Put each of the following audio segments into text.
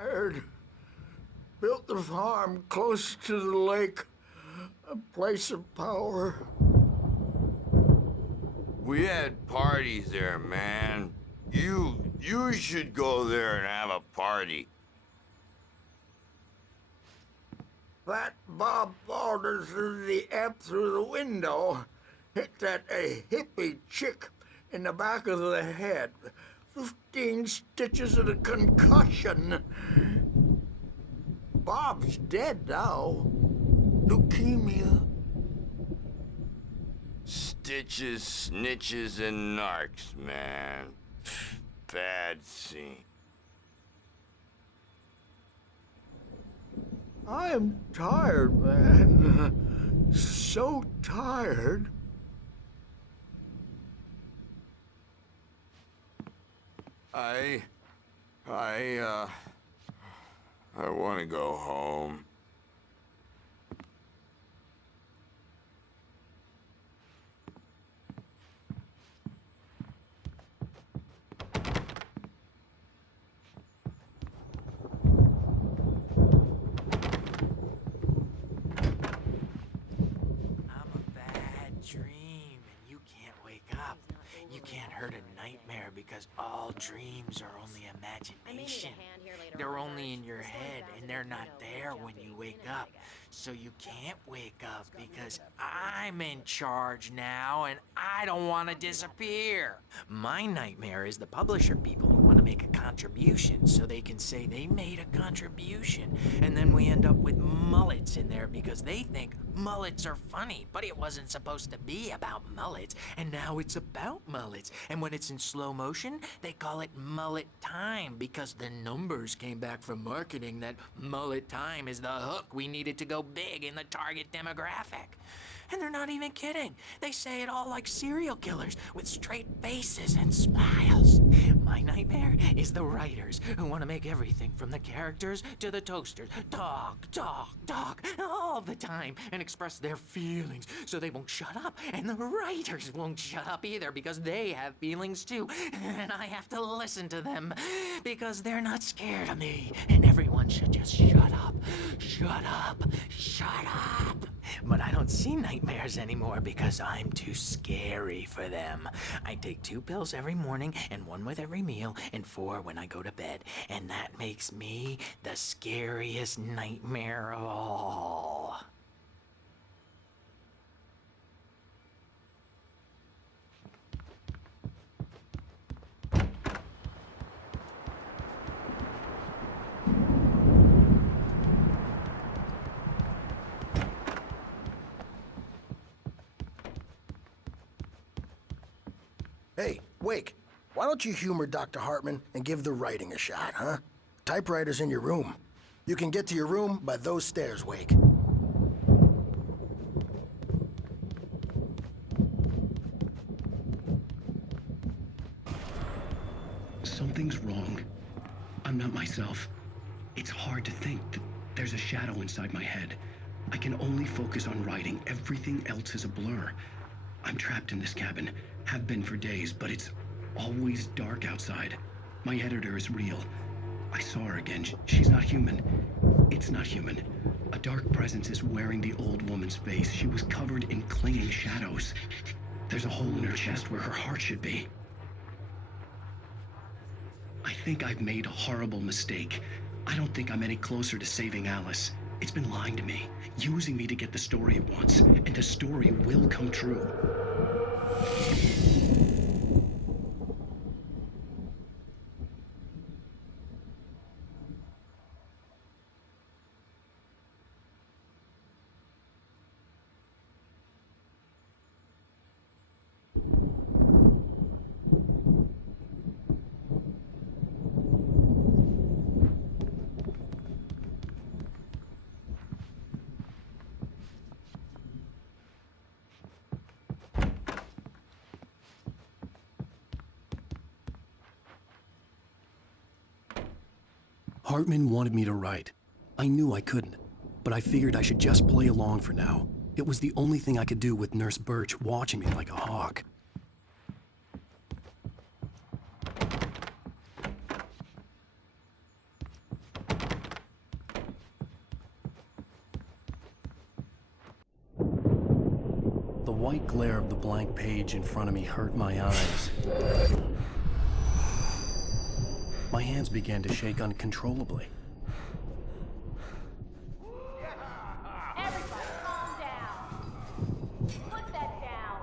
Tired. Built the farm close to the lake, a place of power. We had parties there, man. You should go there and have a party. That Bob Balder threw the amp through the window, hit that a hippie chick in the back of the head. 15 stitches and a concussion. Bob's dead now. Leukemia. Stitches, snitches, and narcs, man. Bad scene. I'm tired, man. So tired. I want to go home. Because all dreams are only imagination. They're only in your head, and they're not there when you wake up. So you can't wake up because I'm in charge now, and I don't want to disappear. My nightmare is the publisher people who want to make a contribution so they can say they made a contribution. And then we end up with mullets in there because they think mullets are funny, but it wasn't supposed to be about mullets, and now it's about mullets. And when it's in slow motion, they call it mullet time because the numbers came back from marketing that mullet time is the hook we needed to go big in the target demographic. And they're not even kidding. They say it all like serial killers with straight faces and smiles. My nightmare is the writers who want to make everything from the characters to the toasters talk all the time and express their feelings so they won't shut up. And the writers won't shut up either because they have feelings too. And I have to listen to them because they're not scared of me. And everyone should just shut up. Shut up. Shut up. But I don't see nightmares anymore because I'm too scary for them. I take 2 pills every morning and 1 with every meal and 4 when I go to bed. And that makes me the scariest nightmare of all. Hey, Wake, why don't you humor Dr. Hartman and give the writing a shot, huh? Typewriter's in your room. You can get to your room by those stairs, Wake. Something's wrong. I'm not myself. It's hard to think that there's a shadow inside my head. I can only focus on writing. Everything else is a blur. I'm trapped in this cabin. Have been for days, but it's always dark outside. My editor is real. I saw her again. She's not human. It's not human. A dark presence is wearing the old woman's face. She was covered in clinging shadows. There's a hole in her chest where her heart should be. I think I've made a horrible mistake. I don't think I'm any closer to saving Alice. It's been lying to me, using me to get the story it wants, and the story will come true. Hartman wanted me to write. I knew I couldn't, but I figured I should just play along for now. It was the only thing I could do with Nurse Birch watching me like a hawk. The white glare of the blank page in front of me hurt my eyes. My hands began to shake uncontrollably. Everybody calm down. Put that down.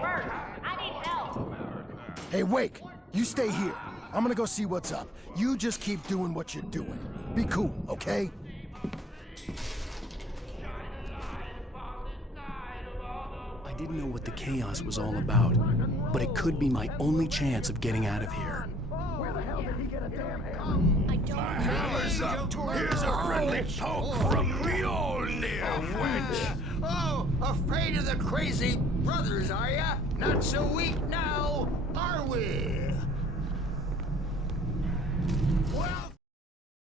Bert, I need help. Hey, Wake, you stay here. I'm gonna go see what's up. You just keep doing what you're doing. Be cool, okay? I didn't know what the chaos was all about, but it could be my only chance of getting out of here. I don't Hammer's up. Here's a friendly poke from Mjolnir, wench. Oh, afraid of the crazy brothers, are ya? Not so weak now, are we? Well...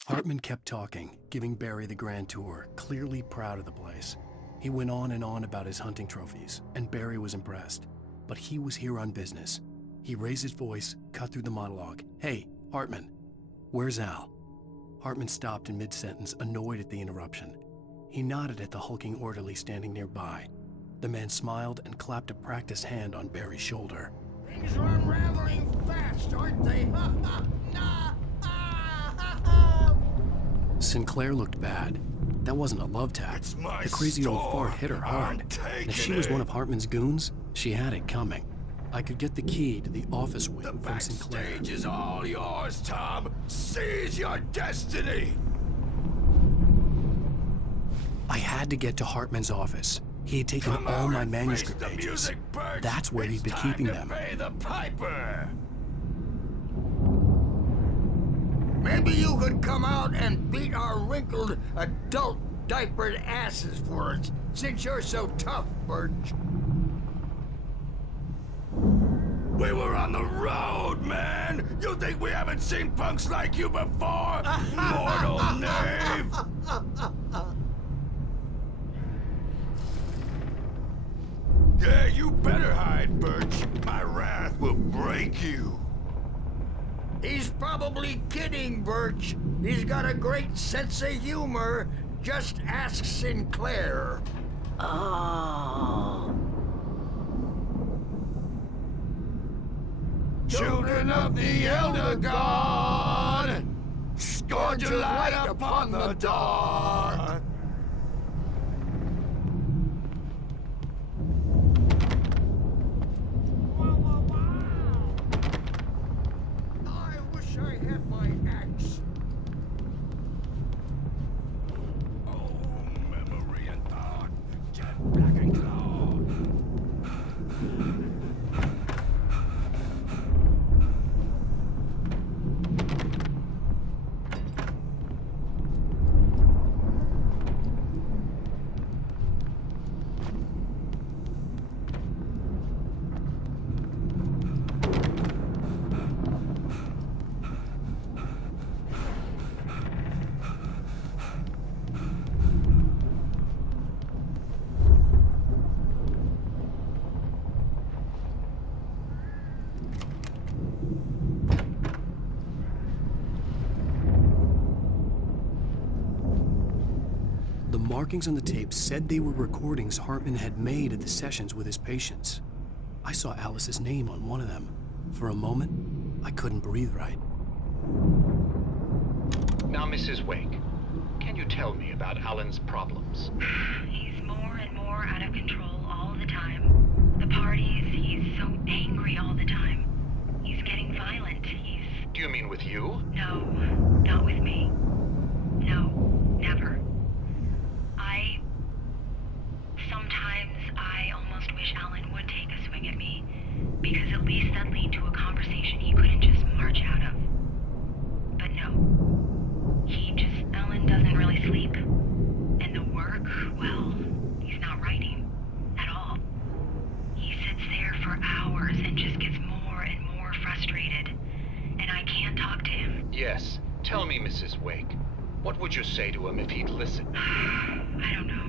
Hartman kept talking, giving Barry the grand tour, clearly proud of the place. He went on and on about his hunting trophies, and Barry was impressed. But he was here on business. He raised his voice, cut through the monologue. Hey, Hartman, where's Al? Hartman stopped in mid-sentence, annoyed at the interruption. He nodded at the hulking orderly standing nearby. The man smiled and clapped a practiced hand on Barry's shoulder. Things are unraveling fast, aren't they? Sinclair looked bad. That wasn't a love tap. It's my The crazy old store. fart hit her I'm hard. And taking if she was one it. of Hartman's goons, she had it coming. I could get the key to the office wing The from Sinclair. backstage is all yours, Tom. Seize your destiny. I had to get to Hartman's office. He had taken Come all out my and manuscript face the pages. music, Bert. That's where he'd been It's time keeping to them. Pay the piper. Maybe you could come out and beat our wrinkled, adult diapered asses for us, since you're so tough, Birch. We were on the road, man. You think we haven't seen punks like you before? Mortal knave. Yeah, you better hide, Birch. My wrath will break you. He's probably kidding, Birch. He's got a great sense of humor. Just ask Sinclair. Oh. Children of the Elder God, scourge your light upon the dark. I wish I had my axe. Oh, memory and thought, jet black and cloud. The markings on the tape said they were recordings Hartman had made at the sessions with his patients. I saw Alice's name on one of them. For a moment, I couldn't breathe right. Now, Mrs. Wake, can you tell me about Alan's problems? He's more and more out of control all the time. The parties, he's so angry all the time. He's getting violent. Do you mean with you? No, not with me. No, never. Sometimes I almost wish Alan would take a swing at me, because at least that'd lead to a conversation he couldn't just march out of. But no. Alan doesn't really sleep. And the work, well, he's not writing at all. He sits there for hours and just gets more and more frustrated. And I can't talk to him. Yes. Tell me, Mrs. Wake. What would you say to him if he'd listen? I don't know.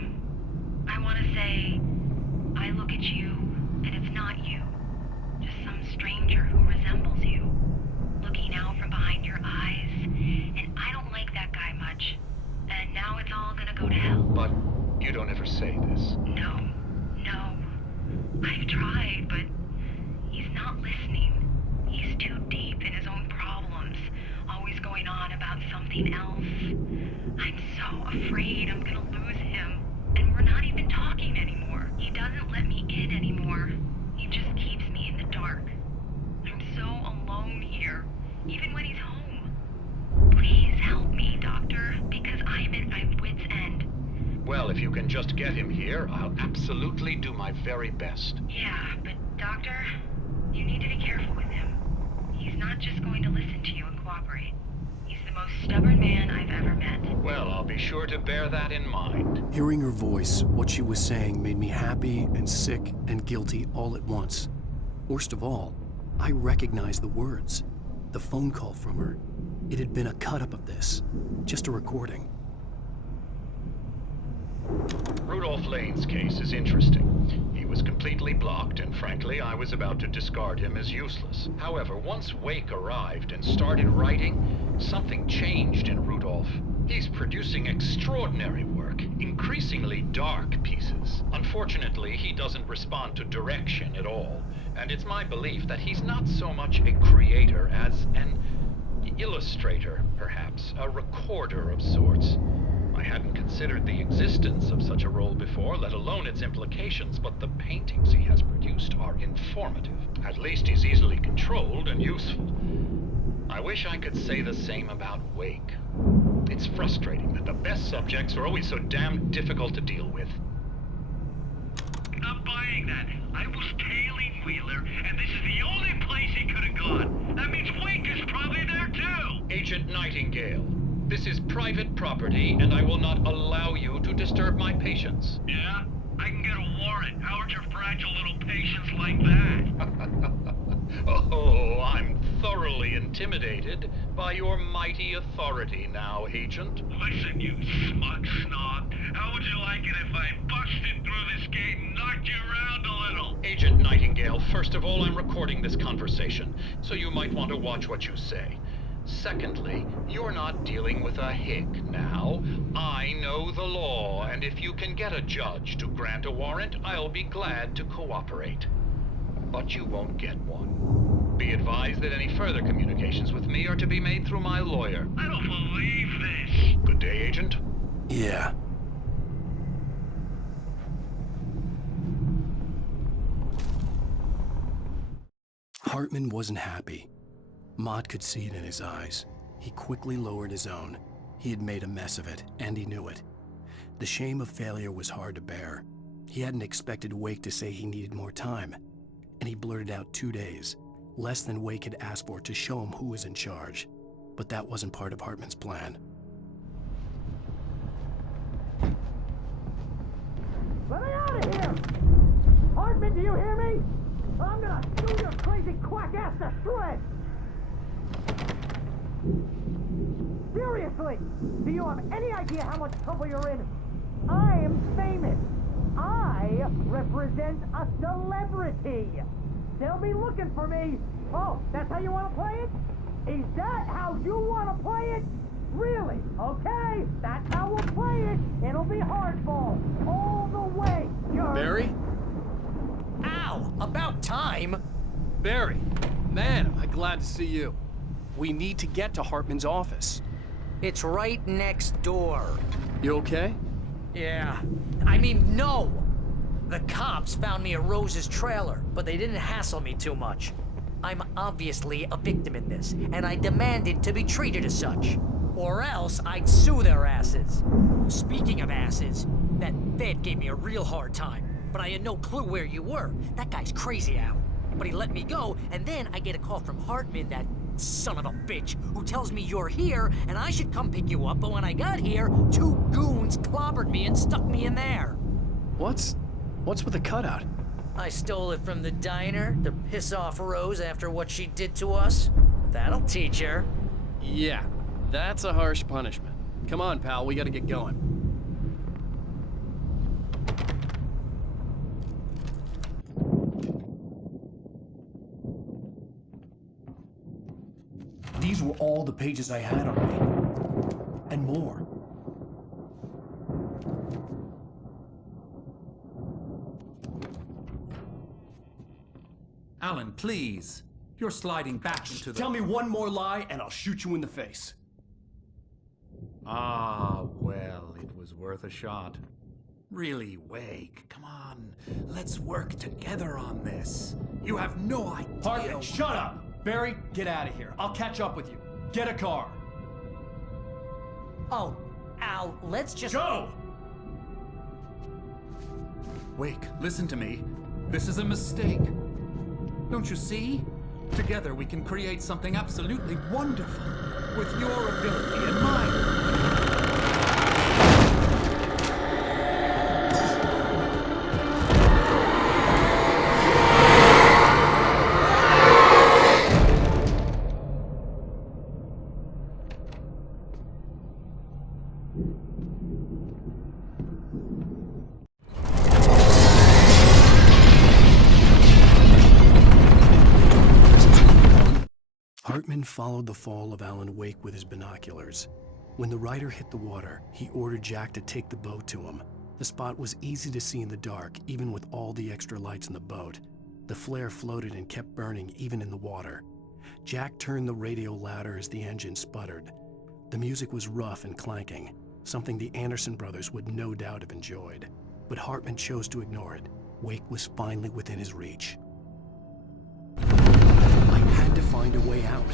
I want to say, I look at you, and it's not you. Just some stranger who resembles you. Looking out from behind your eyes, and I don't like that guy much. And now it's all gonna go to hell. But you don't ever say this. No, I've tried, but he's not listening. He's too deep in his own problems, always going on about something else. I'm so afraid I'm gonna lose him. And we're not even talking anymore. He doesn't let me in anymore. He just keeps me in the dark. I'm so alone here, even when he's home. Please help me, Doctor, because I'm at my wit's end. Well, if you can just get him here, I'll absolutely do my very best. Yeah, but Doctor, you need to be careful with him. He's not just going to listen to you and cooperate. He's the most stubborn man I've ever met. Well, I'll be sure to bear that in mind. Hearing her voice, what she was saying made me happy and sick and guilty all at once. Worst of all, I recognized the words. The phone call from her. It had been a cut-up of this. Just a recording. Rudolph Lane's case is interesting. He was completely blocked, and frankly, I was about to discard him as useless. However, once Wake arrived and started writing, something changed in Rudolph. He's producing extraordinary work, increasingly dark pieces. Unfortunately, he doesn't respond to direction at all, and it's my belief that he's not so much a creator as an illustrator, perhaps, a recorder of sorts. I hadn't considered the existence of such a role before, let alone its implications, but the paintings he has produced are informative. At least he's easily controlled and useful. I wish I could say the same about Wake. It's frustrating that the best subjects are always so damn difficult to deal with. Not buying that. I was tailing Wheeler, and this is the only place he could have gone. That means Wake is probably there too! Agent Nightingale, this is private property, and I will not allow you to disturb my patients. Yeah? I can get a warrant. How would your fragile little patients like that? Oh, I'm thoroughly intimidated by your mighty authority now, Agent. Listen, you smug snob. How would you like it if I busted through this gate and knocked you around a little? Agent Nightingale, first of all, I'm recording this conversation, so you might want to watch what you say. Secondly, you're not dealing with a hick now. I know the law, and if you can get a judge to grant a warrant, I'll be glad to cooperate. But you won't get one. Be advised that any further communications with me are to be made through my lawyer. I don't believe this. Good day, Agent. Yeah. Hartman wasn't happy. Maude could see it in his eyes. He quickly lowered his own. He had made a mess of it, and he knew it. The shame of failure was hard to bear. He hadn't expected Wake to say he needed more time, and he blurted out 2 days, less than Wake had asked for, to show him who was in charge. But that wasn't part of Hartman's plan. Let me out of here! Hartman, do you hear me? I'm gonna shoot your crazy quack ass to shreds! Seriously, do you have any idea how much trouble you're in? I am famous. I represent a celebrity. They'll be looking for me. Oh, that's how you want to play it? Is that how you want to play it? Really? Okay, that's how we'll play it. It'll be hardball all the way, jerk. Barry? Ow! About time! Barry! Man, am I glad to see you. We need to get to Hartman's office. It's right next door. You okay? Yeah. I mean, no! The cops found me at Rose's trailer, but they didn't hassle me too much. I'm obviously a victim in this, and I demanded to be treated as such. Or else I'd sue their asses. Speaking of asses, that Fed gave me a real hard time, but I had no clue where you were. That guy's crazy, Al. But he let me go, and then I get a call from Hartman, that son of a bitch, who tells me you're here and I should come pick you up, but when I got here, 2 goons clobbered me and stuck me in there. What's with the cutout? I stole it from the diner to piss off Rose after what she did to us. That'll teach her. Yeah, that's a harsh punishment. Come on, pal, we gotta get going. These were all the pages I had on me. And more. Alan, please. You're sliding back into the... Tell me one more lie and I'll shoot you in the face. Ah, well, it was worth a shot. Really, Wake, come on. Let's work together on this. You have no idea... Hartman, shut up! Barry, get out of here. I'll catch up with you. Get a car. Oh, Al, let's just... Go! Wake, listen to me. This is a mistake. Don't you see? Together we can create something absolutely wonderful. With your ability and mine. Hartman followed the fall of Alan Wake with his binoculars. When the rider hit the water, he ordered Jack to take the boat to him. The spot was easy to see in the dark, even with all the extra lights in the boat. The flare floated and kept burning even in the water. Jack turned the radio louder as the engine sputtered. The music was rough and clanking, something the Anderson brothers would no doubt have enjoyed. But Hartman chose to ignore it. Wake was finally within his reach. I had to find a way out.